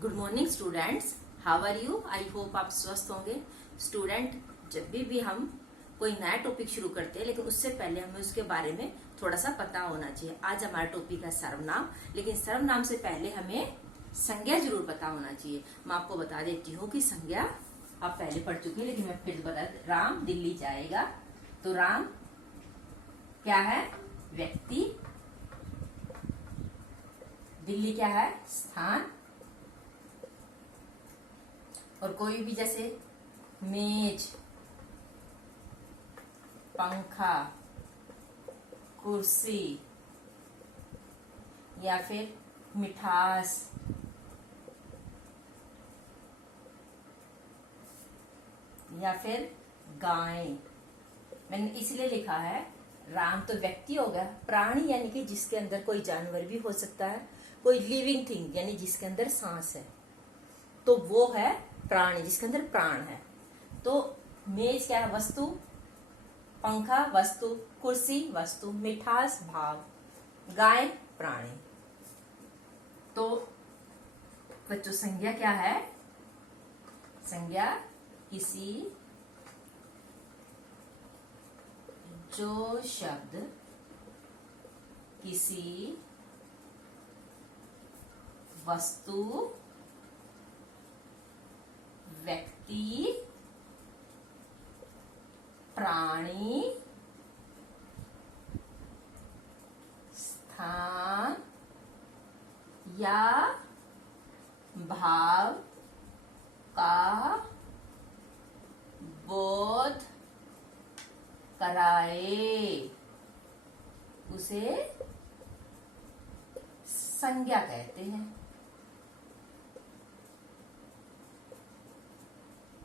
Good morning students, how are you. I hope आप स्वस्थ होंगे। स्टूडेंट, जब भी हम कोई नया टॉपिक शुरू करते हैं, लेकिन उससे पहले हमें उसके बारे में थोड़ा सा पता होना चाहिए। आज हमारा टॉपिक है सर्वनाम, लेकिन सर्वनाम से पहले हमें संज्ञा जरूर पता होना चाहिए। मैं आपको बता देती हूँ कि संज्ञा आप पहले पढ़ चुके हैं, लेकिन मैं फिर बता, राम दिल्ली जाएगा, तो राम क्या है? व्यक्ति। दिल्ली क्या है? स्थान। और कोई भी जैसे मेज, पंखा, कुर्सी, या फिर मिठास, या फिर गाय। मैंने इसलिए लिखा है राम तो व्यक्ति हो गया, प्राणी यानी कि जिसके अंदर कोई जानवर भी हो सकता है, कोई लिविंग थिंग यानी जिसके अंदर सांस है, तो वो है प्राणी, जिसके अंदर प्राण है। तो मेज क्या है? वस्तु। पंखा वस्तु, कुर्सी वस्तु, मिठास भाव, गाय प्राणी। तो बच्चों, संज्ञा क्या है? संज्ञा किसी जो शब्द किसी वस्तु, व्यक्ति, प्राणी, स्थान या भाव का बोध कराए, उसे संज्ञा कहते हैं।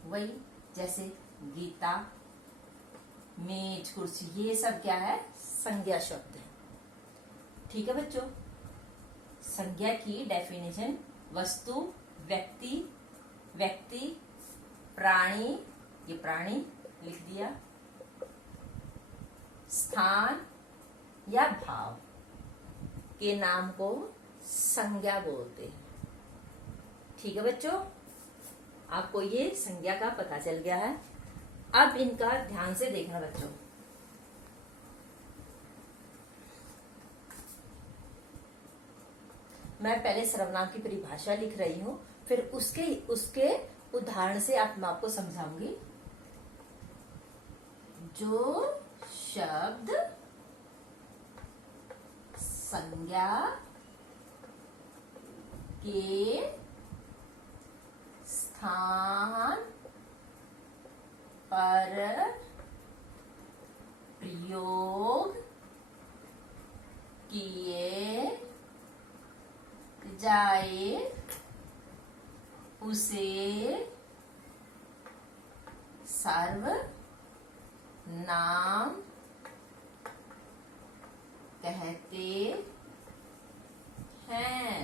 वही जैसे गीता, मेज, कुर्सी, ये सब क्या है? संज्ञा शब्द है। ठीक है बच्चों, संज्ञा की डेफिनेशन: वस्तु, व्यक्ति, व्यक्ति, प्राणी, ये प्राणी लिख दिया, स्थान या भाव के नाम को संज्ञा बोलते हैं। ठीक है बच्चों, आपको ये संज्ञा का पता चल गया है। अब इनका ध्यान से देखना बच्चों। मैं पहले सर्वनाम की परिभाषा लिख रही हूं, फिर उसके उदाहरण से मैं आपको समझाऊंगी। जो शब्द संज्ञा के स्थान पर प्रयोग किए जाए उसे सर्वनाम कहते हैं।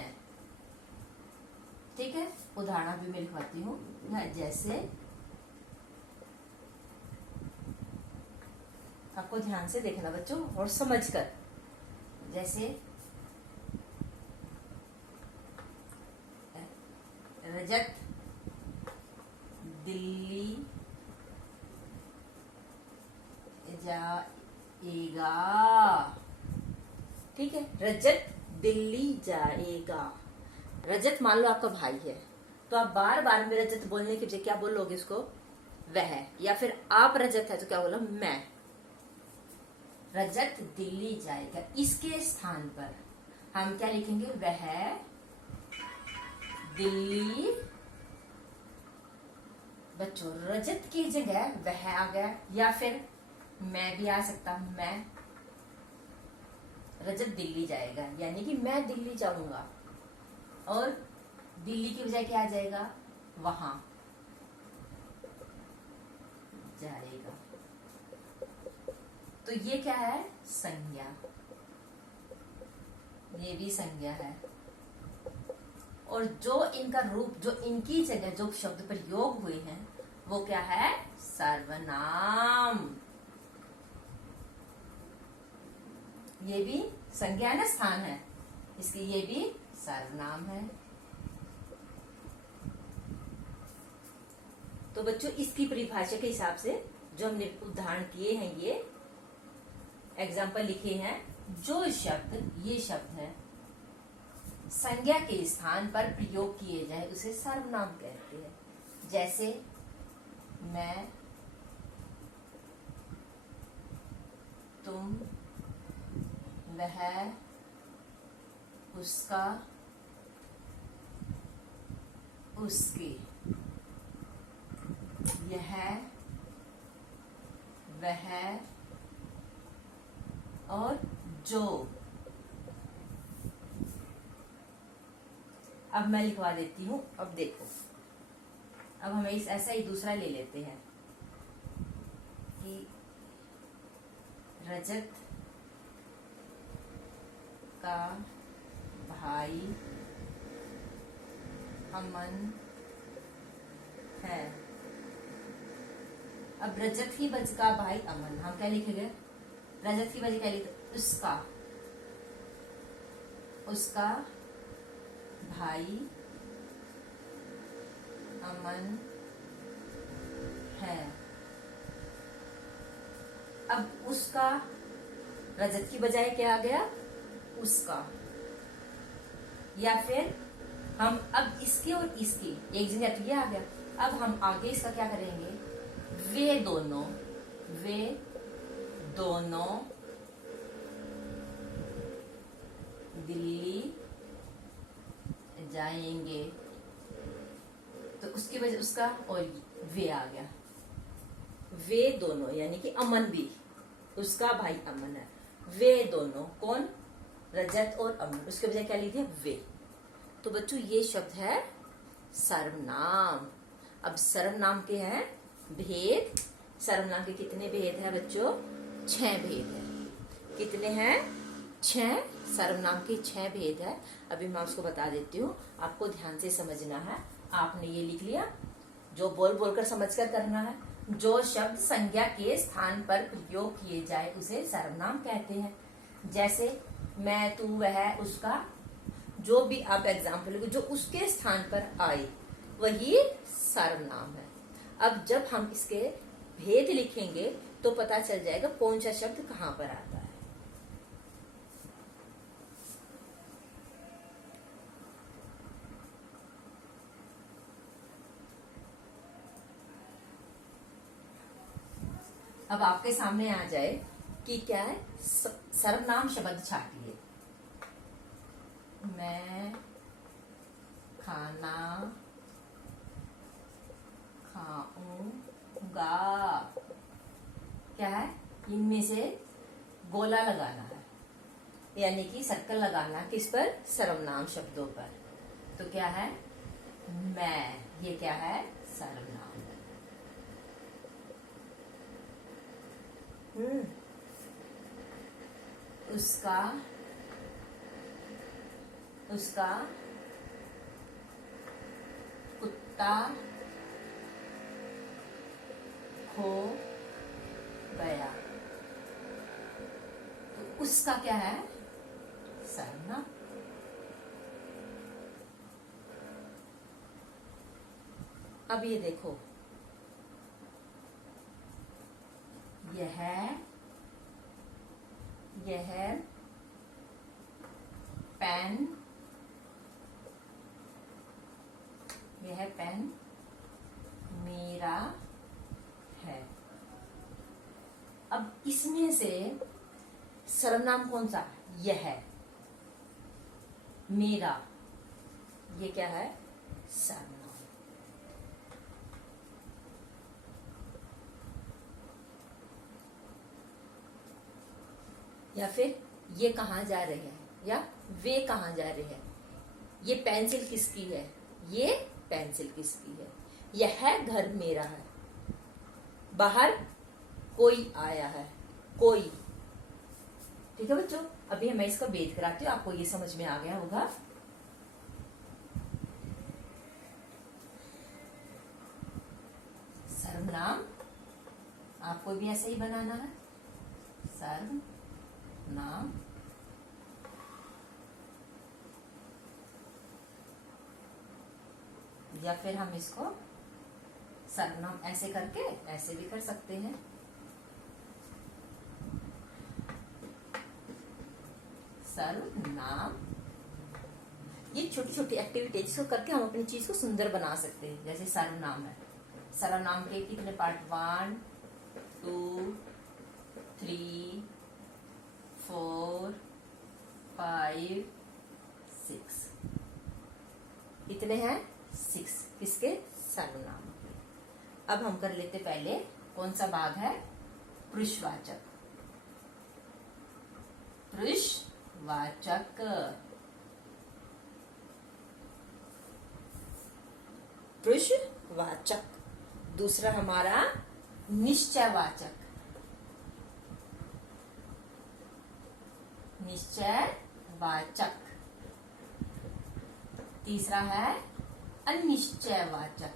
ठीक है, उदाहरण भी मैं लिखवाती हूँ। जैसे आपको ध्यान से देखना बच्चों और समझकर। जैसे रजत दिल्ली जाएगा। ठीक है, रजत दिल्ली जाएगा। रजत मान लो आपका भाई है, तो आप बार बार में रजत बोलने की बजाय क्या बोलोगे उसको? वह। या फिर आप रजत है तो क्या बोलो? मैं। रजत दिल्ली जाएगा, इसके स्थान पर हम क्या लिखेंगे? वह दिल्ली। बच्चों, रजत की जगह वह आ गया, या फिर मैं भी आ सकता हूं। मैं, रजत दिल्ली जाएगा यानी कि मैं दिल्ली जाऊंगा, और दिल्ली की बजाय क्या आ जाएगा? वहां जाएगा। तो ये क्या है? संज्ञा। ये भी संज्ञा है। और जो इनका रूप, जो इनकी जगह जो शब्द प्रयोग हुए हैं, वो क्या है? सर्वनाम। ये भी संज्ञा है ना, स्थान है, इसलिए ये भी सर्वनाम है। तो बच्चों इसकी परिभाषा के हिसाब से जो हमने उदाहरण किए हैं, ये एग्जाम्पल लिखे हैं, जो शब्द, ये शब्द है, संज्ञा के स्थान पर प्रयोग किए जाए उसे सर्वनाम कहते हैं। जैसे मैं, तुम, वह, उसका, उसकी, यह, वह और जो। अब मैं लिखवा देती हूँ। अब देखो, अब हमें इस ऐसा ही दूसरा ले लेते हैं कि रजत का भाई अमन है। अब रजत की वजह का भाई अमन, हम क्या लिखेंगे? रजत की वजह क्या लिखते? उसका, उसका भाई अमन है। अब उसका, रजत की बजाय क्या आ गया? उसका। या फिर हम अब इसके और इसकी एक जगह तो ये आ गया। अब हम आगे इसका क्या करेंगे? वे दोनों, वे दोनों दिल्ली जाएंगे, तो उसकी वजह उसका और वे आ गया। वे दोनों यानी कि अमन भी, उसका भाई अमन है। वे दोनों कौन? रजत और अमन। उसके बजाय क्या लिख दिया? वे। तो बच्चों ये शब्द है सर्वनाम। अब सर्वनाम के हैं भेद। सर्वनाम के कितने भेद हैं बच्चों? 6 भेद है। कितने हैं? 6। सर्वनाम के 6 भेद है। अभी मैं उसको बता देती हूँ, आपको ध्यान से समझना है। आपने ये लिख लिया, जो बोल बोलकर समझकर करना है। जो शब्द संज्ञा के स्थान पर प्रयोग किए जाए उसे सर्वनाम कहते हैं। जैसे मैं, तू, वह, उसका, जो भी आप एग्जाम्पल लिखो, जो उसके स्थान पर आए वही सर्वनाम है। अब जब हम इसके भेद लिखेंगे तो पता चल जाएगा कौन सा शब्द कहाँ पर आता है। अब आपके सामने आ जाए कि क्या है? सर्वनाम शब्द छाटिए। मैं खाना खाऊंगा। क्या है? इनमें से गोला लगाना है, यानी कि सर्कल लगाना। किस पर? सर्वनाम शब्दों पर। तो क्या है? मैं, ये क्या है? सर्वनाम है। उसका, उसका कुत्ता खो गया, तो उसका क्या है? सर्वनाम। अब ये देखो, यह पेन, यह पेन मेरा है। अब इसमें से सर्वनाम कौन सा? यह मेरा, ये क्या है? सर्वनाम। या फिर ये कहाँ जा रहे हैं, या वे कहाँ जा रहे हैं। ये पेंसिल किसकी है? ये पेंसिल किसकी है? यह घर मेरा है। बाहर कोई आया है, कोई। ठीक है बच्चों, अभी मैं इसका भेद कराती हूँ, आपको ये समझ में आ गया होगा। सर्वनाम आपको भी ऐसा ही बनाना है। सर्वनाम या फिर हम इसको सर्वनाम ऐसे करके ऐसे भी कर सकते हैं। सर्वनाम, ये छोटी छोटी एक्टिविटीज को करके हम अपनी चीज को सुंदर बना सकते हैं। जैसे सर्वनाम है, सर्वनाम के कितने पार्ट, 1 2 3 4 5 6, इतने हैं 6 किसके, सर्वनाम। अब हम कर लेते पहले कौन सा भाग है, पुरुषवाचक। पुरुषवाचक, पुरुषवाचक। दूसरा हमारा निश्चयवाचक, निश्चयवाचक। तीसरा है अनिश्चयवाचक,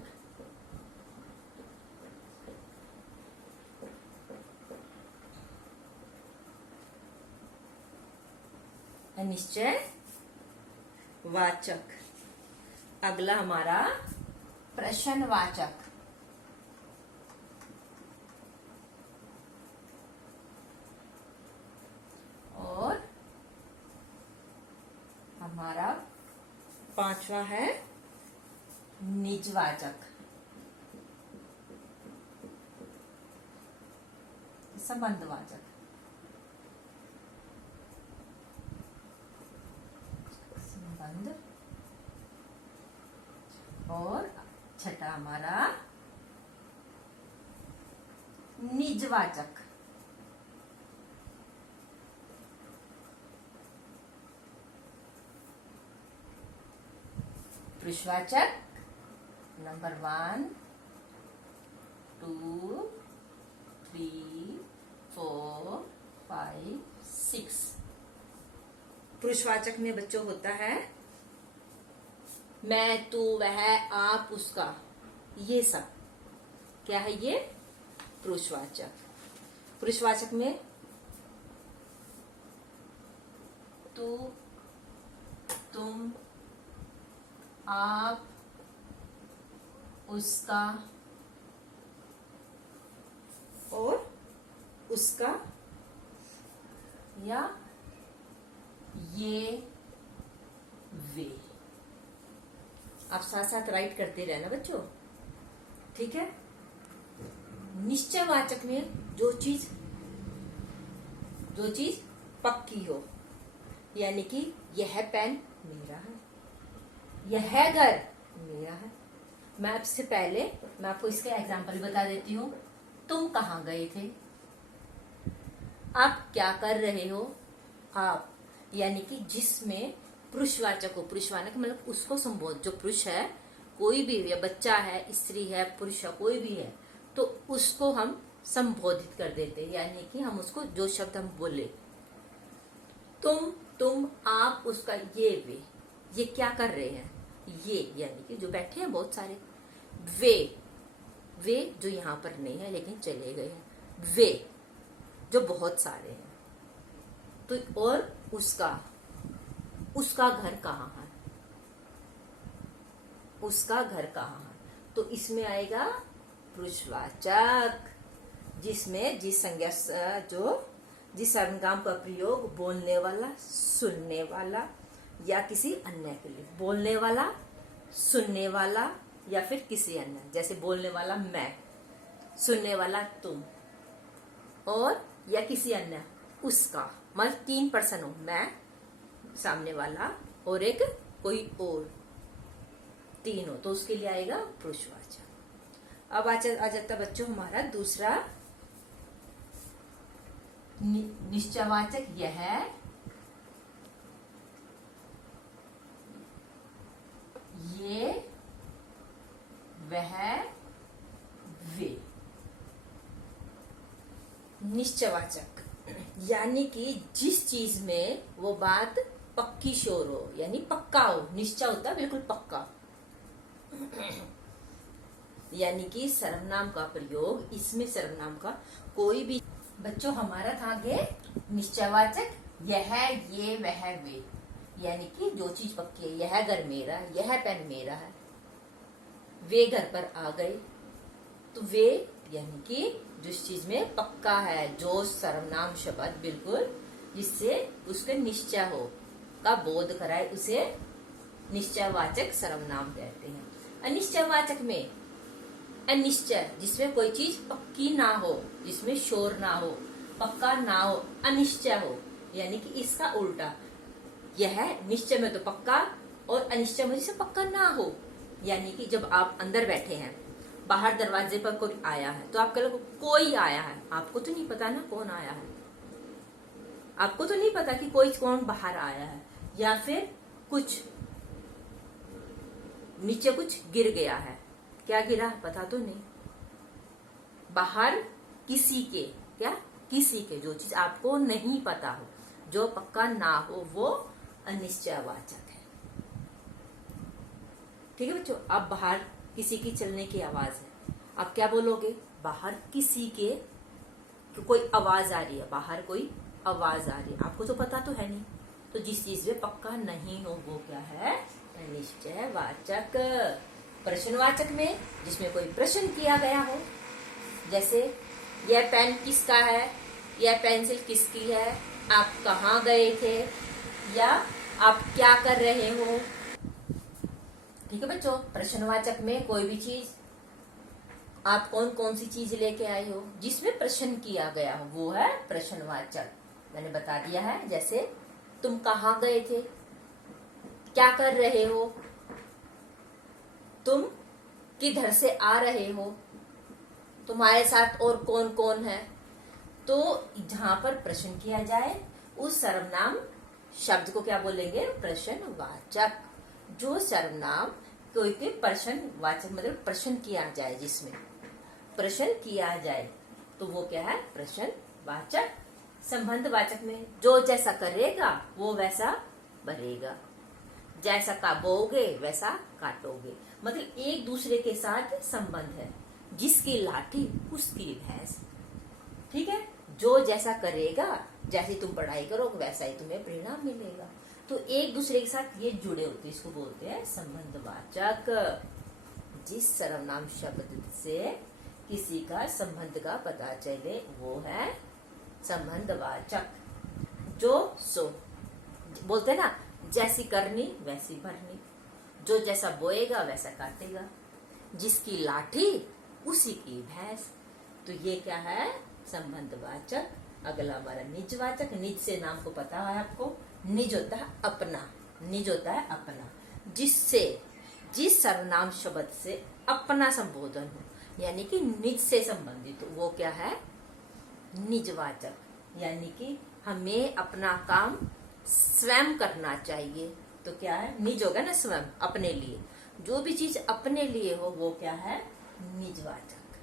अनिश्चयवाचक। अगला हमारा प्रश्नवाचक, और हमारा पांचवा है निजवाचक, संबंधवाचक। संबंध, और छठा हमारा निजवाचक। पुरुषवाचक नंबर 1 2 3 4 5 6। पुरुषवाचक में बच्चों होता है मैं, तू, वह, आप, उसका, ये सब क्या है, ये पुरुषवाचक। पुरुषवाचक में तू, तुम, आप, उसका और उसका, या ये, वे। आप साथ साथ राइट करते रहना बच्चों, ठीक है। निश्चयवाचक में जो चीज पक्की हो, यानी कि यह पेन मेरा है, यह घर मेरा है। मैं आपको इसके एग्जाम्पल बता देती हूँ। तुम कहाँ गए थे, आप क्या कर रहे हो, आप, यानी कि जिसमें पुरुषवाचक हो। पुरुषवाचक मतलब उसको संबोध, जो पुरुष है, कोई भी या बच्चा है, स्त्री है, पुरुष है, कोई भी है, तो उसको हम संबोधित कर देते हैं, यानी कि हम उसको जो शब्द हम बोले, तुम, आप, उसका, ये, वे, ये क्या कर रहे हैं, ये यानी कि जो बैठे हैं बहुत सारे, वे जो यहाँ पर नहीं है लेकिन चले गए हैं, वे जो बहुत सारे हैं। तो और उसका घर कहाँ है, उसका घर कहाँ है, तो इसमें आएगा पुरुषवाचक, जिसमें जिस संज्ञा जिस सर्वनाम का प्रयोग बोलने वाला, सुनने वाला या किसी अन्य के लिए, बोलने वाला, सुनने वाला या फिर किसी अन्य, जैसे बोलने वाला मैं, सुनने वाला तुम, और या किसी अन्य उसका, मतलब 3 पर्सन हो, मैं, सामने वाला और एक कोई और, 3 हो, तो उसके लिए आएगा पुरुषवाचक। अब आ जाता बच्चों हमारा दूसरा निश्चयवाचक, यह, ये, वह, वे। निश्चयवाचक यानी कि जिस चीज में वो बात पक्की श्योर हो, यानी पक्का हो, निश्चय होता है बिल्कुल पक्का। यानी कि सर्वनाम का प्रयोग, इसमें सर्वनाम का कोई भी, बच्चों हमारा था आगे निश्चयवाचक, यह, ये, वह, वे, यानी कि जो चीज पक्की है, यह घर मेरा, यह पेन मेरा है, वे घर पर आ गए, तो वे यानी कि जिस चीज में पक्का है, जो सर्वनाम शब्द बिल्कुल जिससे उसके निश्चय हो का बोध कराए, उसे निश्चयवाचक सर्वनाम कहते हैं। अनिश्चयवाचक में अनिश्चय, जिसमें कोई चीज पक्की ना हो, जिसमें शोर ना हो, पक्का ना हो, अनिश्चय हो, यानी कि इसका उल्टा। यह निश्चय में तो पक्का और अनिश्चय में जिसे पक्का ना हो, यानी कि जब आप अंदर बैठे हैं, बाहर दरवाजे पर कोई आया है, तो आप कह लो कोई आया है, आपको तो नहीं पता ना कौन आया है, आपको तो नहीं पता कि कोई कौन बाहर आया है, या फिर कुछ नीचे कुछ गिर गया है, क्या गिरा पता तो नहीं, बाहर किसी के, क्या किसी के, जो चीज आपको नहीं पता हो, जो पक्का ना हो, वो अनिश्चयवाचक है। ठीक है बच्चों, अब बाहर किसी की चलने की आवाज है, आप क्या बोलोगे, बाहर किसी के कोई आवाज आ रही है, बाहर कोई आवाज आ रही है, आपको तो पता तो है नहीं, तो जिस चीज में पक्का नहीं हो वो क्या है, अनिश्चयवाचक। प्रश्नवाचक में जिसमें कोई प्रश्न किया गया हो, जैसे यह पेन किसका है, यह पेंसिल किसकी है, आप कहाँ गए थे, या आप क्या कर रहे हो। ठीक है बच्चों, प्रश्नवाचक में कोई भी चीज, आप कौन कौन सी चीज लेके आए हो, जिसमें प्रश्न किया गया हो, वो है प्रश्नवाचक। मैंने बता दिया है, जैसे तुम कहाँ गए थे, क्या कर रहे हो, तुम किधर से आ रहे हो, तुम्हारे साथ और कौन कौन है। तो जहां पर प्रश्न किया जाए उस सर्वनाम शब्द को क्या बोलेंगे, प्रश्नवाचक। जो सर्वनाम कोई के प्रश्नवाचक मतलब प्रश्न किया जाए, जिसमें प्रश्न किया जाए, तो वो क्या है, प्रश्नवाचक। संबंधवाचक में जो जैसा करेगा वो वैसा भरेगा, जैसा का बोओगे वैसा काटोगे, मतलब एक दूसरे के साथ संबंध है, जिसकी लाठी उसकी भैंस। ठीक है, जो जैसा करेगा, जैसे तुम पढ़ाई करोगे वैसा ही तुम्हें परिणाम मिलेगा, तो एक दूसरे के साथ ये जुड़े होते, इसको बोलते हैं संबंधवाचक। जिस सर्वनाम शब्द से किसी का संबंध का पता चले वो है संबंधवाचक। जो सो बोलते हैं ना, जैसी करनी वैसी भरनी, जो जैसा बोएगा वैसा काटेगा, जिसकी लाठी उसी की भैंस। तो ये क्या है, संबंधवाचक। अगला हमारा निजवाचक। निज से नाम को पता है आपको, निज होता है अपना, निज होता है अपना, जिससे जिस सर्वनाम शब्द से अपना संबोधन हो, यानी कि निज से संबंधित हो, वो क्या है, निजवाचक। यानी कि हमें अपना काम स्वयं करना चाहिए, तो क्या है, निज होगा ना, स्वयं, अपने लिए, जो भी चीज अपने लिए हो वो क्या है, निजवाचक।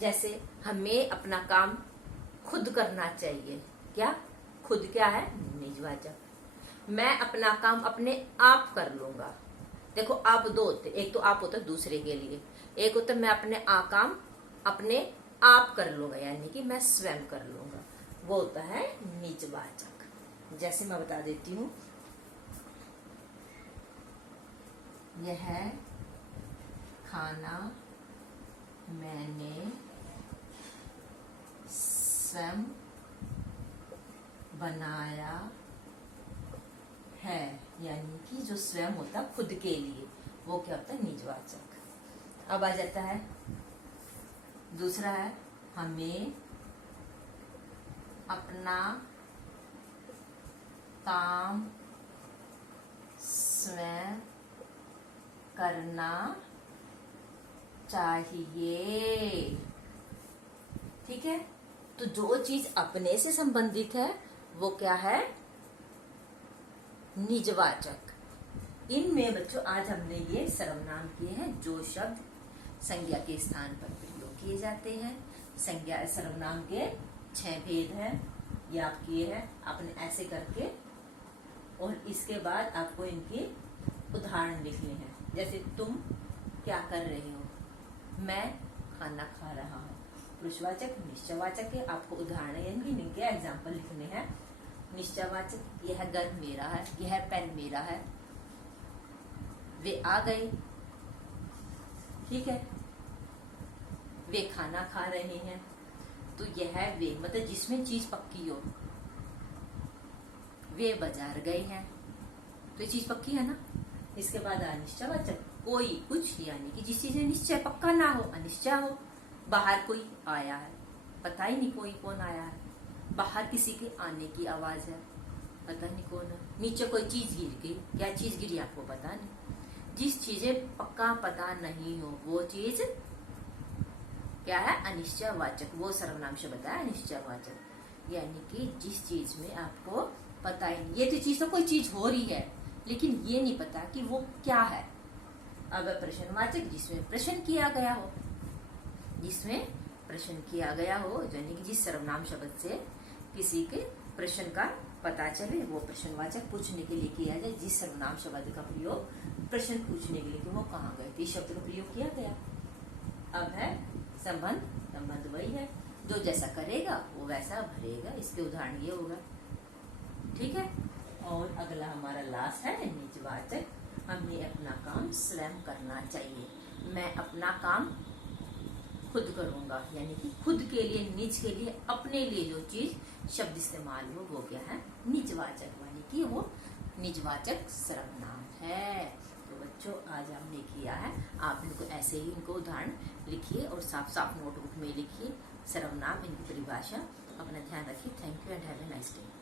जैसे हमें अपना काम खुद करना चाहिए, क्या, खुद क्या है, निजवाचक। मैं अपना काम अपने आप कर लूंगा। देखो आप दो होते, एक तो आप होता है दूसरे के लिए, एक होता मैं अपने काम अपने आप कर लूंगा, यानी कि मैं स्वयं कर लूंगा, वो होता है निजवाचक। जैसे मैं बता देती हूँ, यह खाना मैंने स्वयं बनाया है, यानी कि जो स्वयं होता है खुद के लिए, वो क्या होता है, निजवाचक। अब आ जाता है दूसरा है, हमें अपना काम स्वयं करना चाहिए। ठीक है, तो जो चीज अपने से संबंधित है वो क्या है, निजवाचक। इनमें बच्चों आज हमने ये सर्वनाम किए हैं जो शब्द संज्ञा के स्थान पर प्रयोग किए जाते हैं। संज्ञा सर्वनाम के 6 भेद हैं, ये आप किए हैं, आपने ऐसे करके, और इसके बाद आपको इनकी उदाहरण लिखने हैं। जैसे तुम क्या कर रहे हो, मैं खाना खा रहा हूँ, पुरुषवाचक निश्चयवाचक के आपको उदाहरण यानी इनके एग्जाम्पल लिखने हैं। निश्चयवाचक, यह घर मेरा है, यह पेन मेरा है, वे आ गए। ठीक है, वे खाना खा रहे हैं। तो यह वे मतलब जिसमें चीज पक्की हो। वे बाजार गए हैं, तो ये चीज पक्की है ना। इसके बाद अनिश्चयवाचक, कोई कुछ, यानी कि जिस चीज में निश्चय पक्का ना हो, अनिश्चय हो। बाहर कोई आया है, पता ही नहीं कोई कौन आया है। बाहर किसी के आने की आवाज है, पता नहीं कौन है। नीचे कोई चीज गिर गई, क्या चीज गिरी आपको पता नहीं। जिस चीजें पक्का पता नहीं हो वो चीज क्या है, अनिश्चयवाचक। वो सर्वनाम शब्द है अनिश्चयवाचक, यानी कि जिस चीज में आपको पता ही नहीं। ये तो चीज तो कोई चीज हो रही है, लेकिन ये नहीं पता कि वो क्या है। अब प्रश्नवाचक, जिसमें प्रश्न किया गया हो, जिसमें प्रश्न किया गया हो, यानी कि जिस सर्वनाम शब्द से किसी के प्रश्न का पता चले, वो प्रश्नवाचक पूछने के लिए किया जाए। जिस सर्वनाम शब्द का प्रयोग प्रश्न पूछने के लिए कि वो कहाँ गए थे, इस शब्द का प्रयोग किया गया। अब है संबंध। संबंध वही है, जो जैसा करेगा वो वैसा भरेगा। इसके उदाहरण ये होगा, ठीक है। और अगला हमारा लास्ट है निजवाचक। हमें अपना काम स्वयं करना चाहिए। मैं अपना काम खुद करूंगा, यानी कि खुद के लिए, निज के लिए, अपने लिए जो चीज शब्द इस्तेमाल हो वो क्या है, निजवाचक, यानी कि वो निजवाचक सर्वनाम है। तो बच्चों आज हमने किया है, आप इनको ऐसे ही इनको उदाहरण लिखिए और साफ साफ नोटबुक में लिखिए सर्वनाम, इनकी परिभाषा। अपना ध्यान रखिए। Thank you and have a nice day.